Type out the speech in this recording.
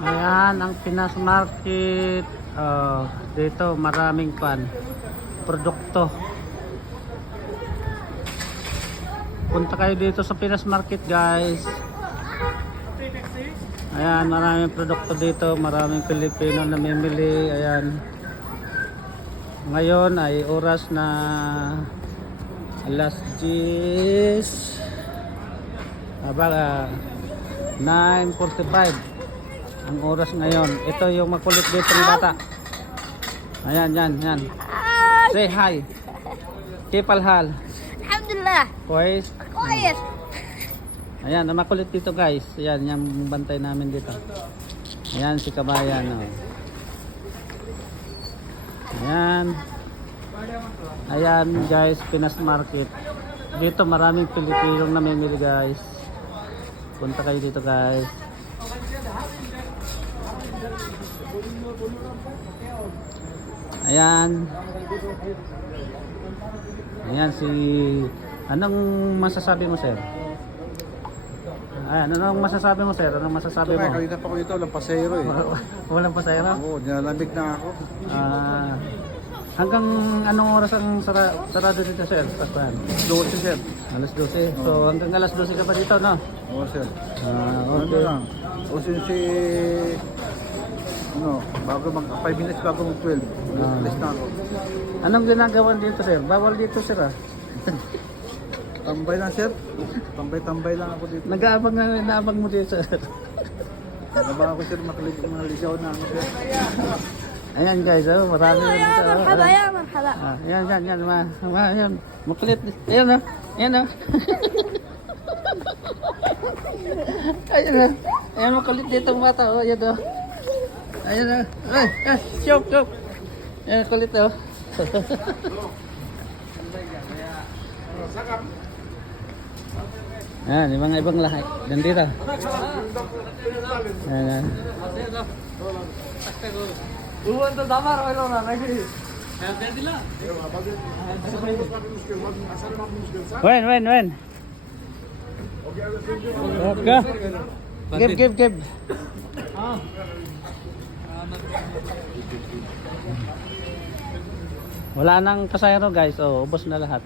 Ayan ang Pinas Market. Dito maraming produkto. Punta kayo dito sa Pinas Market, guys. Ayan, maraming produkto dito, maraming Pilipino na namimili. Ayan. Ngayon ay oras na alas 10. 9:45 ang oras ngayon. Ito yung makulit dito ng bata. Ayan, yan. Say hi. Kipal hal. Alhamdulillah. Pues. Quiet. Ayan, ang makulit dito, guys. Ayan, yung bantay namin dito. Ayan, si Kabayan. Oh. Ayan, guys, Pinas Market. Dito maraming Pilipinong namimili, guys. Punta kayo dito, guys. Ayan. Ayan anong masasabi mo, sir? Ayan, anong masasabi mo, sir? Anong masasabi mo? Kanina pa ko dito, walang pasayro eh. Walang pasayro? Oo, nilalamig na ako. Hanggang anong oras ang sarado dito, sir? Pastahan? 12, sir. Alas 12. So hanggang alas 12 ka pa dito, no? Oo, sir. Ano Okay. lang. O since bago 5 minutes bago mag 12. Alis na ako. Anong ginagawa dito, sir? Bawal dito, sir, ah. Tambay lang, sir. Tambay lang ako dito. Nag-aabang mo dito, sir. Nabang ako, sir, maligaw na ako, sir. Ayan, guys, marami na dito. Marhaba ya, marhaba. Ayan. Ayan. Makulit. Ayan, oh. Ayan, oh. Ayan, oh. Ayan, makulit dito ang bata, oh. Ayan, oh. Ayan, oh. Ay, shop. Ayan, kulit, oh. Ayan, yung mga ibang lahat. Nandito. Ayan. Uwan to damar oilo na kasi. When? Okay. Give. Wala nang pasayro, guys. Oh, ubos na lahat.